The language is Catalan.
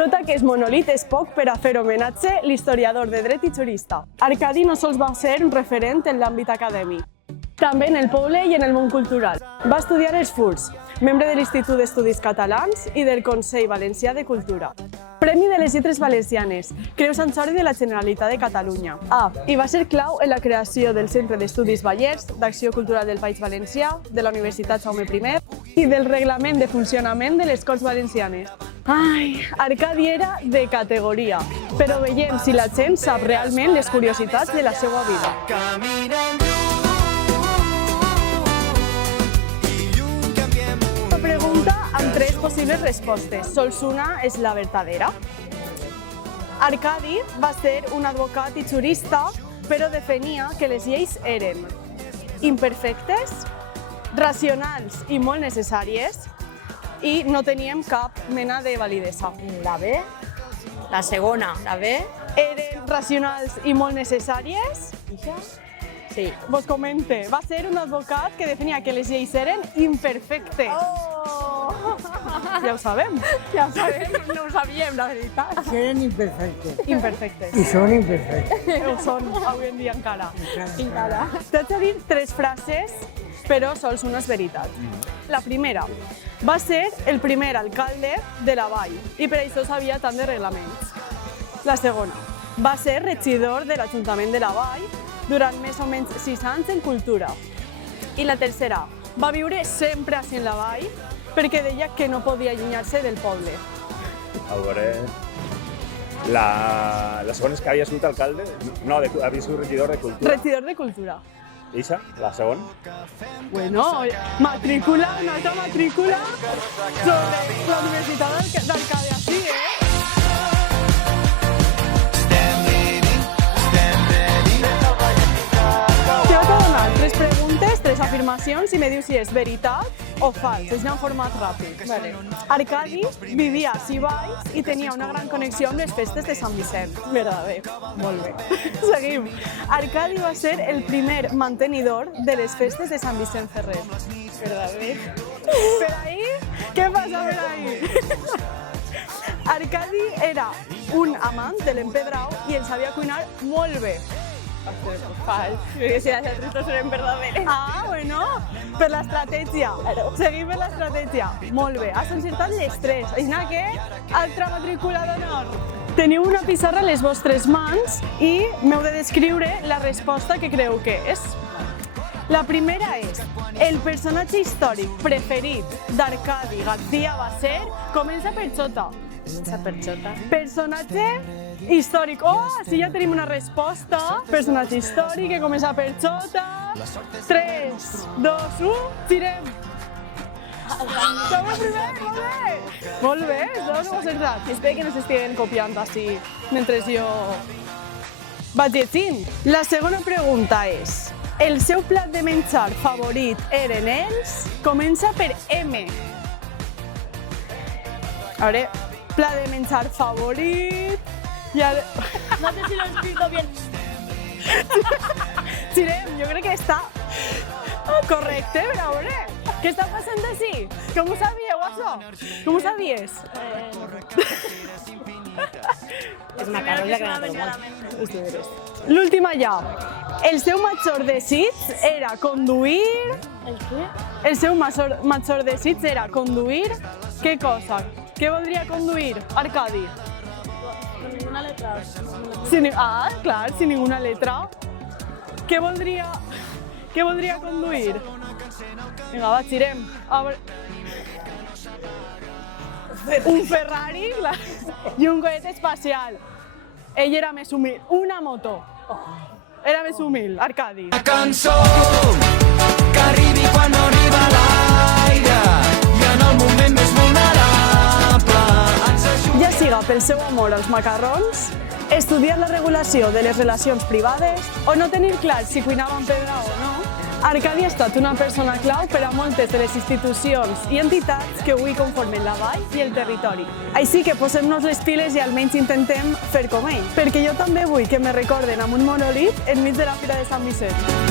Tot aquest monolit és poc per a fer homenatge a l'historiador de dret i jurista. Arcadi no sols va ser un referent en l'àmbit acadèmic, també en el poble i en el món cultural. Va estudiar els Furs, membre de l'Institut d'Estudis Catalans i del Consell Valencià de Cultura. Premi de les Lletres Valencianes, Creu Sant Jordi de la Generalitat de Catalunya. I va ser clau en la creació del Centre d'Estudis Ballers, d'Acció Cultural del País Valencià, de la Universitat Jaume I i del Reglament de Funcionament de les Corts Valencianes. Arcadi era de categoria, però veiem si la gent sap realment les curiositats de la seva vida. Una pregunta amb 3 possibles respostes, sols una és la verdadera. Arcadi va ser un advocat i jurista, però defenia que les lleis eren imperfectes, racionals i molt necessàries, i no teníem cap mena de validesa. La B? La segona, la B? Eren racionals i molt necessàries? Sí. Vos comente, va ser un advocat que defenia que les lleis eren imperfectes. Ja ho sabem. Ja ho sabem, no ho sabíem, la veritat. Eren imperfectes. Imperfectes. I són imperfectes. Ho són avui en dia encara. Encara. T'haig de dir 3 frases, però sols una és veritat. La primera, va ser el primer alcalde de la vall i per això sabia tant de reglaments. La segona, va ser regidor de l'Ajuntament de la Vall durant més o menys 6 anys en cultura. I la tercera, va viure sempre així en la vall perquè deia que no podia allunyar-se del poble. A veure... La segona és que havia sigut alcalde? No, havia sigut regidor de cultura. Regidor de cultura. Ixa, la segona? Bueno, matrícula, una altra matrícula sobre la Universitat d'Arcàdia, sí, Te vaig a donar 3 preguntes, 3 afirmacions i me dius si és veritat o fals, és en format ràpid. Arcadi vivia a Valls i tenia una gran connexió amb les festes de Sant Vicent. Verdader. Molt bé. Seguim. Arcadi va ser el primer mantenidor de les festes de Sant Vicent Ferrer. Verdader. Per ahí? Què passa per ahí? Arcadi era un amant de l'empedrau i el sabia cuinar molt bé. Fals, perquè si les altres no són verdaderes. Bueno, per l'estratègia. Seguim per l'estratègia. Molt bé, has encertat les 3. Així que, altra matrícula d'honor. Teniu una pissarra a les vostres mans i m'heu de descriure la resposta que creu que és. La primera és, el personatge històric preferit d'Arcadi García va ser... Comença per Xota. Comença per Xota. Personatge històric. Sí, ja tenim una resposta. Personatge històric que comença per Xota. 3, 2, 1, tirem. Som el primer, molt bé. Molt bé, doncs ho has encertat. Espero que no s'estiguen copiant així mentre jo vaig llegint. La segona pregunta és, el seu plat de menjar favorit eren els... Comença per M. A veure, plat de menjar favorit... No sé si lo he escrito bien. Tirem, jo crec que està correcte, però a veure, què està passant així? Com ho sabíeu, això? Com ho sabies? És macarró i la molt. L'última ja. El seu major desig era conduir... El què? El seu major desig era conduir... Què cosa? Què voldria conduir, Arcadi? Con ninguna letra. Clar, sin ninguna letra. Què voldria conduir? Vinga, va, tirem. Un Ferrari i un coet espacial. Ell era més humil. Una moto. Era més humil, Arcadi. Una cançó que arribi quan no arriba l'aire i en el moment més vulnerable ens ajuda. Ja siga pel seu amor als macarrons, estudiar la regulació de les relacions privades o no tenir clar si cuinaven pedra o no, Arcadi ha estat una persona clau per a moltes de les institucions i entitats que avui conformen la vall i el territori. Així que posem-nos les piles i almenys intentem fer com ell, perquè jo també vull que me recorden amb un monolit enmig de la Fira de Sant Vicent.